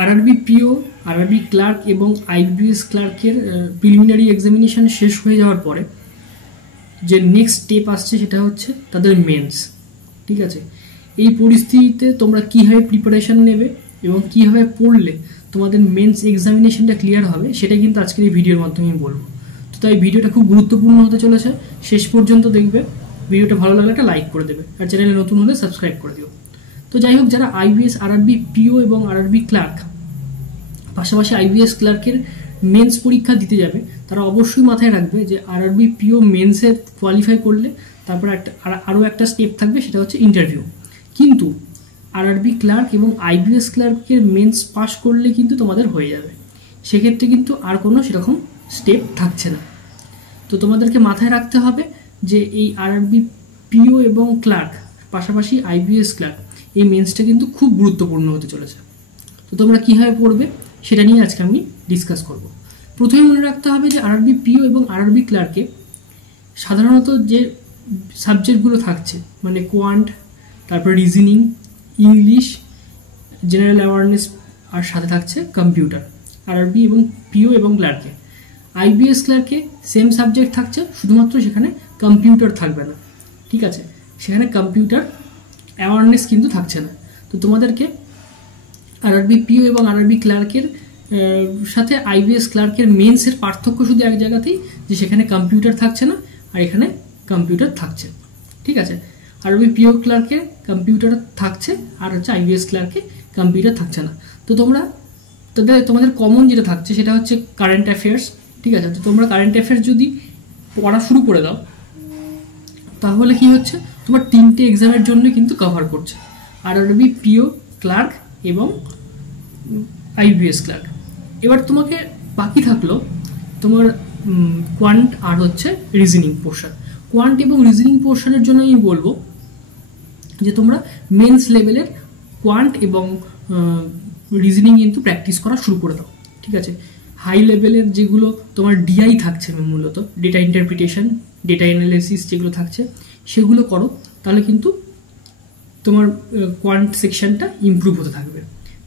RRB পিও, RRB clerk এবং IBS ক্লার্কের preliminary examination শেষ হয়ে যাওয়ার পরে যে নেক্সট স্টেপ আসছে সেটা হচ্ছে তাদের মেন্স। ঠিক আছে, এই পরিস্থিতিতে তোমরা কীভাবে প্রিপারেশান নেবে এবং কীভাবে পড়লে তোমাদের মেন্স এক্সামিনেশনটা ক্লিয়ার হবে সেটা কিন্তু আজকের এই ভিডিওর মাধ্যমে আমি বলবো। তো তাই ভিডিওটা খুব গুরুত্বপূর্ণ হতে চলেছে, শেষ পর্যন্ত দেখবে। ভিডিওটা ভালো লাগলে একটা লাইক করে দেবে, আর চ্যানেলে নতুন হলে সাবস্ক্রাইব করে দিও। তো যাই হোক, যারা আইবিএস, আরআরবি পিও এবং আরআরবি ক্লার্ক, পাশাপাশি আইবিএস ক্লার্কের মেন্স পরীক্ষা দিতে যাবে, তারা অবশ্যই মাথায় রাখবে যে আরআরবি পিও মেন্সে কোয়ালিফাই করলে তারপর আরও একটা স্টেপ থাকবে, সেটা হচ্ছে ইন্টারভিউ। কিন্তু আরআরবি ক্লার্ক এবং আইবিএস ক্লার্কের মেন্স পাস করলে কিন্তু তোমাদের হয়ে যাবে, সেক্ষেত্রে কিন্তু আর কোনো সেরকম স্টেপ থাকছে না। তো তোমাদেরকে মাথায় রাখতে হবে যে এই আরআরবি পিও এবং ক্লার্ক, পাশাপাশি আইবিএস ক্লার্ক, এই মেন্সটা কিন্তু খুব গুরুত্বপূর্ণ হতে চলেছে। তো তোমরা কীভাবে পড়বে সেটা নিয়ে আজকে আমি ডিসকাস করব। প্রথমে মনে রাখতে হবে যে আরআরবি পিও এবং আরআরবি ক্লার্কে সাধারণত যে সাবজেক্টগুলো থাকছে, মানে কোয়ান্ট, তারপর রিজনিং, ইংলিশ, জেনারেল অ্যাওয়ারনেস, আর সাথে থাকছে কম্পিউটার, আরআরবি এবং পিও এবং ক্লার্কে। আইবিএস ক্লার্কে সেম সাবজেক্ট থাকছে, শুধুমাত্র সেখানে কম্পিউটার থাকবে না। ঠিক আছে, সেখানে কম্পিউটার অ্যাওয়ারনেস কিন্তু থাকছে না। তো তোমাদেরকে আরআরবি পিও এবং আরআরবি ক্লার্কের সাথে আইবিএস ক্লার্কের মেন্সের পার্থক্য শুধু এক জায়গাতেই, যে সেখানে কম্পিউটার থাকছে না আর এখানে কম্পিউটার থাকছে। ঠিক আছে, আরআরবি পিও ক্লার্কে কম্পিউটার থাকছে আর হচ্ছে আইবিএস ক্লার্কে কম্পিউটার থাকছে না। তো তোমাদের কমন যেটা থাকছে সেটা হচ্ছে কারেন্ট অ্যাফেয়ার্স। ঠিক আছে, তো তোমরা কারেন্ট অ্যাফেয়ার্স যদি পড়া শুরু করে দাও তাহলে কি হচ্ছে, তোমার 3টে এক্সামের জন্য কিন্তু কভার করছে, আরআরবি পিও, ক্লার্ক এবং আইবিএস ক্লার্ক। এবার তোমাকে বাকি থাকলো তোমার কোয়ান্ট আর হচ্ছে রিজনিং পোর্শন। কোয়ান্ট এবং রিজনিং পোর্শনের জন্য আমি বলবো যে তোমরা মেন্স লেভেলের কোয়ান্ট এবং রিজনিং কিন্তু প্র্যাকটিস করা শুরু করে দাও। ঠিক আছে, হাই লেভেলের যেগুলো তোমার ডিআই থাকছে, মূলত ডেটা ইন্টারপ্রিটেশন, ডেটা অ্যানালিসিস যেগুলো থাকছে সেগুলো করো, তাহলে কিন্তু তোমার কোয়ান্ট সেকশনটা ইমপ্রুভ হতে থাকবে।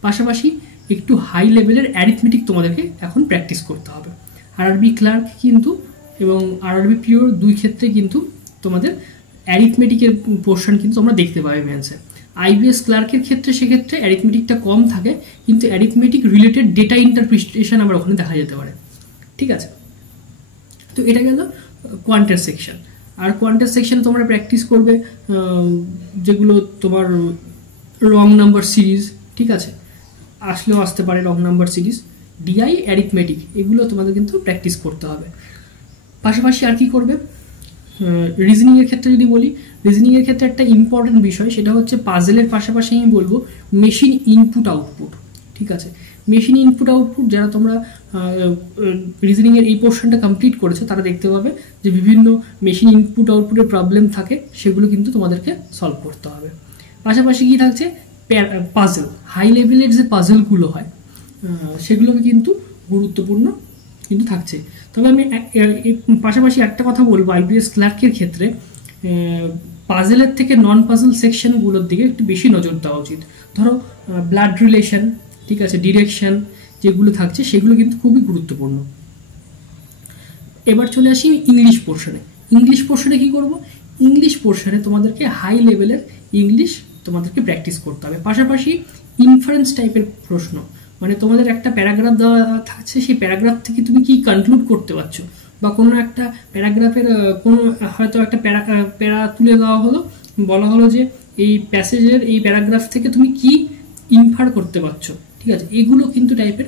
পাশাপাশি একটু হাই লেভেলের অ্যারিথমেটিক তোমাদেরকে এখন প্র্যাকটিস করতে হবে। আরআরবি ক্লার্ক কিন্তু এবং আরআরবি পিওর দুই ক্ষেত্রে কিন্তু তোমাদের অ্যারিথমেটিকের পোর্শন কিন্তু তোমরা দেখতে পাবে মেন্সে। আইবিএস ক্লার্কের ক্ষেত্রে সেক্ষেত্রে অ্যারিথমেটিকটা কম থাকে, কিন্তু অ্যারিথমেটিক রিলেটেড ডেটা ইন্টারপ্রিটেশন আবার ওখানে দেখা যেতে পারে। ঠিক আছে, তো এটা গেল কোয়ান্টের সেকশন। আর কোয়ান্টের সেকশনে তোমরা প্র্যাকটিস করবে যেগুলো তোমার রং নাম্বার সিরিজ, ঠিক আছে, আসলেও আসতে পারে wrong number series, DI, arithmetic, এগুলো তোমাদের কিন্তু প্র্যাকটিস করতে হবে। পাশাপাশি আর কি করবে, রিজনিংয়ের ক্ষেত্রে যদি বলি, রিজনিংয়ের ক্ষেত্রে একটা ইম্পর্টেন্ট বিষয় সেটা হচ্ছে পাজেলের পাশাপাশি আমি বলবো মেশিন ইনপুট আউটপুট। ঠিক আছে, মেশিন ইনপুট আউটপুট যারা তোমরা রিজনিংয়ের এই পোর্শনটা কমপ্লিট করেছো তারা দেখতে পাবে যে বিভিন্ন মেশিন ইনপুট আউটপুটের প্রবলেম থাকে, সেগুলো কিন্তু তোমাদেরকে সলভ করতে হবে। পাশাপাশি কি থাকছে, পাজেল, হাই লেভেলের যে পাজেলগুলো হয় সেগুলোকে কিন্তু গুরুত্বপূর্ণ কিন্তু থাকছে। তবে আমি পাশাপাশি একটা কথা বলবো, আইবিএস ক্লার্কের ক্ষেত্রে পাজেলের থেকে নন পাজেল সেকশনগুলোর দিকে একটু বেশি নজর দেওয়া উচিত। ধরো ব্লাড রিলেশন, ঠিক আছে, ডিরেকশন যেগুলো থাকছে সেগুলো কিন্তু খুবই গুরুত্বপূর্ণ। এবার চলে আসি ইংলিশ পোর্শনে। ইংলিশ পোর্শনে কি করব, ইংলিশ পোর্শনে তোমাদেরকে হাই লেভেলের ইংলিশ তোমাদেরকে প্র্যাকটিস করতে হবে। পাশাপাশি ইনফারেন্স টাইপের প্রশ্ন, মানে তোমাদের একটা প্যারাগ্রাফ দেওয়া থাকছে, সেই প্যারাগ্রাফ থেকে তুমি কি কনক্লুড করতে পারছো, বা কোনো একটা প্যারাগ্রাফের কোনো হয়তো একটা প্যারা তুলে দেওয়া হলো, বলা হলো যে এই প্যাসেজের এই প্যারাগ্রাফ থেকে তুমি কি ইনফার করতে পারছো। ঠিক আছে, এগুলো কিন্তু টাইপের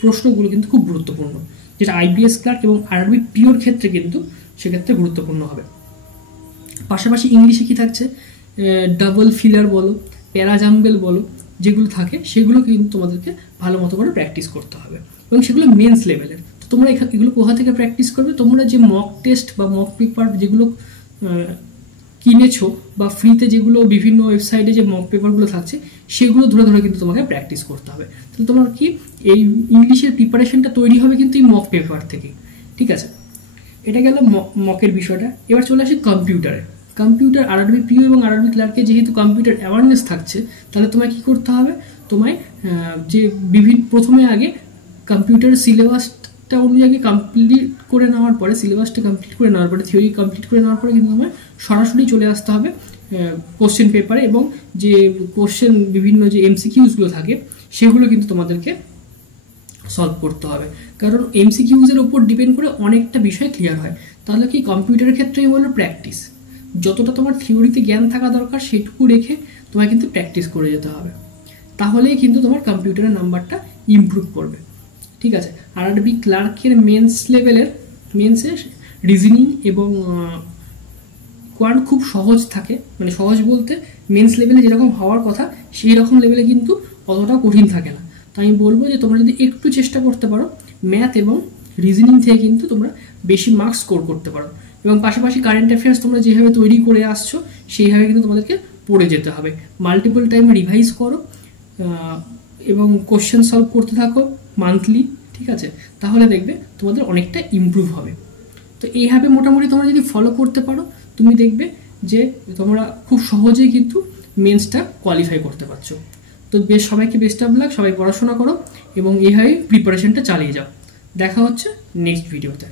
প্রশ্নগুলো কিন্তু খুব গুরুত্বপূর্ণ, যেটা আইবিএস ক্লার্ক এবং আরআরবি পিওর ক্ষেত্রে কিন্তু সেক্ষেত্রে গুরুত্বপূর্ণ হবে। পাশাপাশি ইংলিশে কি থাকছে, ডাবল ফিলার বলো, প্যারাজাম্বেল বলো, যেগুলো থাকে সেগুলো কিন্তু তোমাদেরকে ভালো মতো করে প্র্যাকটিস করতে হবে, এবং সেগুলো মেন্স লেভেলের। তো তোমরা এগুলো কোথা থেকে প্র্যাকটিস করবে, তোমরা যে মক টেস্ট বা মক পেপার যেগুলো কিনেছো বা ফ্রিতে যেগুলো বিভিন্ন ওয়েবসাইটে যে মক পেপারগুলো থাকছে সেগুলো ধরে ধরে কিন্তু তোমাকে প্র্যাকটিস করতে হবে। তাহলে তোমার কি এই ইংলিশের প্রিপারেশনটা তৈরি হবে কিন্তু এই মক পেপার থেকে। ঠিক আছে, এটা গেল মকের বিষয়টা। এবার চলে আসি কম্পিউটারে। কম্পিউটার আরআরবি পিও এবং আরআরবি ক্লার্কে যেহেতু কম্পিউটার অ্যাওয়ারনেস থাকছে, তাহলে তোমায় কী করতে হবে, তোমায় যে প্রথমে আগে কম্পিউটার সিলেবাসটা অনুযায়ী কমপ্লিট করে নেওয়ার পরে, সিলেবাসটা কমপ্লিট করে নেওয়ার পরে, থিওরি কমপ্লিট করে নেওয়ার পরে কিন্তু তোমায় সরাসরি চলে আসতে হবে কোশ্চেন পেপারে, এবং যে কোশ্চেন বিভিন্ন যে এমসিকিউসগুলো থাকে সেগুলো কিন্তু তোমাদেরকে সলভ করতে হবে। কারণ এমসিকিউজের ওপর ডিপেন্ড করে অনেকটা বিষয় ক্লিয়ার হয়। তাহলে কি কম্পিউটারের ক্ষেত্রেই হলো প্র্যাকটিস, যতটা তোমার থিওরিতে জ্ঞান থাকা দরকার সেটুকু রেখে তোমায় কিন্তু প্র্যাকটিস করে যেতে হবে, তাহলেই কিন্তু তোমার কম্পিউটারের নাম্বারটা ইমপ্রুভ করবে। ঠিক আছে, আরআরবি ক্লার্কের মেন্সের রিজনিং এবং কোয়ান্ট খুব সহজ থাকে, মানে সহজ বলতে মেন্স লেভেলে যেরকম হওয়ার কথা সেই রকম লেভেলে কিন্তু অতটা কঠিন থাকে না। তো আমি বলবো যে তোমরা যদি একটু চেষ্টা করতে পারো, ম্যাথ এবং রিজনিং থেকে কিন্তু তোমরা বেশি মার্কস স্কোর করতে পারো, এবং পাশাপাশি কারেন্ট অ্যাফেয়ার্স তোমরা যেভাবে তৈরি করে আসছো সেইভাবে কিন্তু তোমাদেরকে পড়ে যেতে হবে। মাল্টিপল টাইম রিভাইজ করো এবং কোশ্চেন সলভ করতে থাকো মান্থলি, ঠিক আছে, তাহলে দেখবে তোমাদের অনেকটা ইমপ্রুভ হবে। তো এইভাবে মোটামুটি তোমরা যদি ফলো করতে পারো, তুমি দেখবে যে তোমরা খুব সহজেই কিন্তু মেন্সটা কোয়ালিফাই করতে পারছো। তো সবাইকে বেস্ট অফ লাক, সবাই পড়াশোনা করো এবং এইভাবেই প্রিপারেশনটা চালিয়ে যাও। দেখা হচ্ছে নেক্সট ভিডিওতে।